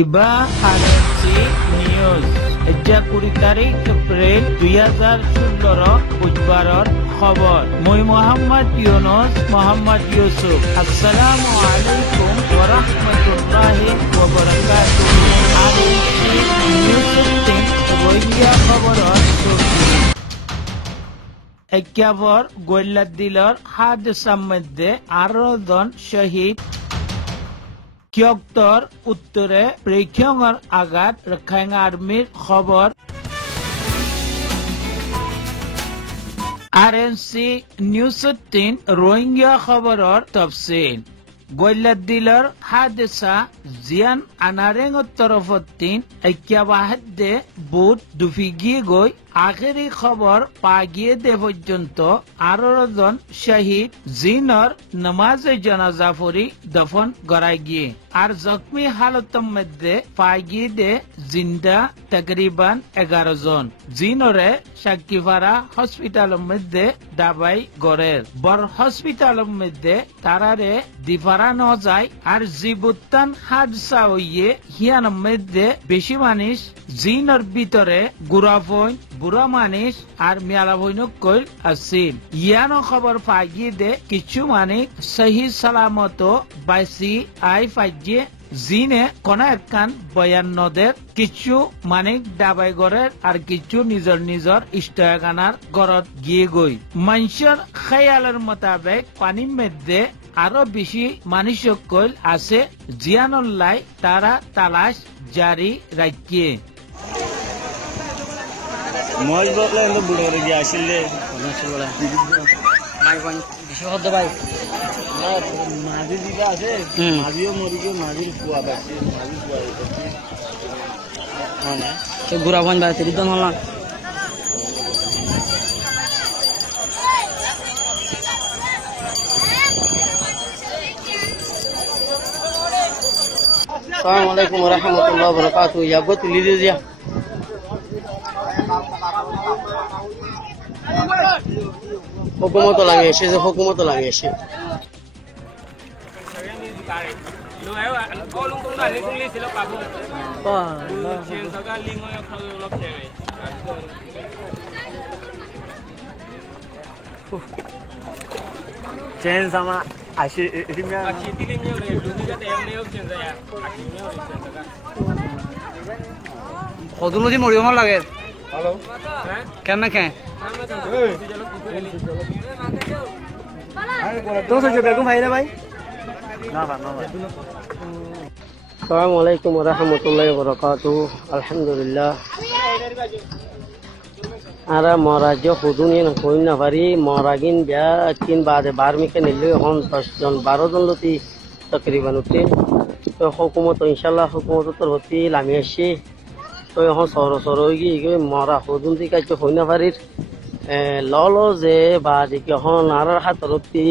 ইবা RNC news এটা 20 তারিখ April 2016 বুধবাৰৰ খবৰ মই মোহাম্মদ ইউনুস মোহাম্মদ ইউসুফ আসসালামু আলাইকুম ওয়া রাহমাতুল্লাহি ওয়া বারাকাতুহু আরএনসি নিউজ টিম রোহিঙ্গা খবৰৰ একাবৰ গোল্লাদিলৰ হাদসাৰ মধ্যে 18 জন শহীদ কিয়ক্তৰ উত্তৰে প্ৰেক্ষণৰ আঘাত ৰখাইং আৰ্মিৰ খবৰ আৰএনসি নিউজ 3 রোহিঙ্গা খবৰৰ তফসিল গোল্লাদিলৰ হাদসা জিয়ান আনাৰেঙৰ তৰফত 3 একাবাহদে বুট দুফিগি গৈ আখেরি খবর পাগিয়ে দে পর্যন্ত 18 জন শহীদ জিনর নামাজে জানাজা পড়ি দফন করাই গিয়ে আর জখমি হালতের মধ্যে পাগিয়ে দে জিন্দা তকরিবান 11 জন জিনরে সাকিফারা হসপিটালের মধ্যে দাবাই গড়ের বড় হসপিটালের মধ্যে তারারে দিফারানো যায় আর জিবুত্তান হাদসা হইয়ে হিয়ানের মধ্যে বেশি মানুষ জিনর ভিতরে গুড়াফইন বুড়া মানুষ আর মেলা বৈনক কইল আছিল ইয়ানো খবর পাগিয়ে দে কিছু মানিক সহি সালামত বাইসি আই ফাইজে জিনে কোন একখান বয়ান নদের কিছু মানিক দাবাই গড়ের আর কিছু নিজর নিজর ইষ্টগানার গড়ত গিয়ে গই মানুষের খেয়ালের মোতাবেক পানির মধ্যে আরো বেশি মানুষ কইল আছে জিয়ানল্লাই তারা তালাশ জারি রাখিয়ে মজ বকলে এত বুড়ো রে গিয়ে আসলে মাই কোন কিছু হতে ভাই না মাঝি দিকে আছে মাঝিও মরি গিয়ে মাঝির কুয়া বাড়ছে মাঝির কুয়া করছে হ্যাঁ না তো গুড়াবন ভাই তেরি তো হল আসসালামু আলাইকুম ওয়া রাহমাতুল্লাহি ওয়া বারাকাতুহু ইয়া গো তুলি দিয়া হুকুমত লাগে এসে যে হুকুমত লাগে এসে চেঞ্জ sama আসি এদিমা আসি দিলিমিও রে দুদিটা এমনেও চেঞ্জ আয়া আসিমিও কদুলদি মরিও লাগে হ্যালো কেন কে তো সে বেগম ভাই রে ভাই না না না আসসালামু আলাইকুম ওয়া রাহমাতুল্লাহি ওয়া বারাকাতুহু আলহামদুলিল্লাহ আরা মহারাজ খুদুনি না কই না পারি মহারাগিন যা তিন বাদে বার্মিকে নিলে এখন 10 জন 12 জন লতি তকরিবান উঠে তো হুকুমত ইনশাআল্লাহ হুকুমত তরফতি লামি আসি তো এখন সর গিয়ে মরা খুদুন দিকে কাজ হই না পারির লল যে বা দিকে এখন আর হাতরতি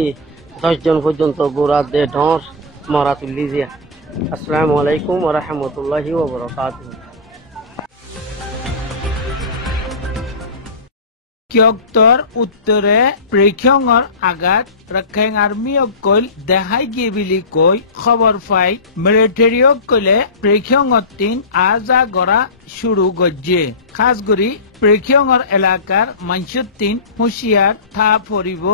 10 জন পর্যন্ত গোড়া দে ঢর মরা তুলি দিয়া আসসালামু আলাইকুম ওয়া রাহমাতুল্লাহি ওয়া বারাকাতুহু কিয়ক্তৰ উত্তৰে প্ৰেক্ষণৰ আঘাত ৰখাইং আৰ্মিসকল দেখাই গিয়ে বুলি কৈ খবৰ পাই মিলিটাৰীসকলে প্ৰেক্ষণৰ 3 আজা গৰা শুরু গজ্জে খাস কৰি প্ৰেক্ষণৰ এলেকাৰ মানুহ 3 হুঁচিয়াৰ থা পৰিব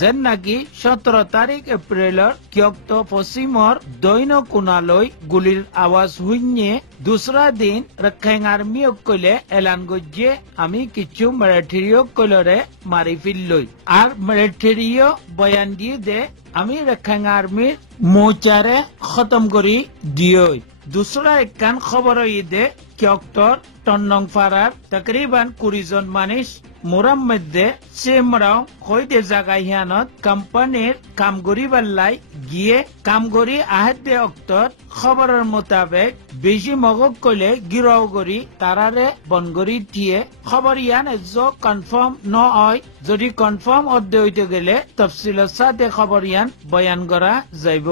যেন নাকি 17 তাৰিখ এপ্ৰিলৰ কিয়ক্ত পশ্চিমৰ দৈন কোণালৈ গুলিৰ আৱাজ শুনিয়ে দুসরা দিন ৰখাইং আৰ্মিসকলে এলান গজ্জে আমি কিছু মিলিটাৰীসকলৰে মাৰি ফেললৈ আর মিলিটাৰীয় বয়ান দিয়ে দে আমি রখাইং আর্মির মোচারে খতম করি দিয়ই দুসরা একখান খবর দে কিয়ক্তর টন্নং ফারার তকরিবান 20 জন মানুষ মোরাম মধ্যে সেমরাও হইতে জাগাই হিয়ানত কোম্পানির কামগরি বাল্লাই গিয়ে কামগরি আহেদে অক্তর খবরের মোতাবেক বেশি মগক কলে গিরাও করি তারারে বনগরি দিয়ে খবর ইয়ান এজ কনফার্ম ন হয় যদি কনফার্ম অর্ধে হইতে গেলে তফসিলের সাথে খবর ইয়ান বয়ান করা যাইব।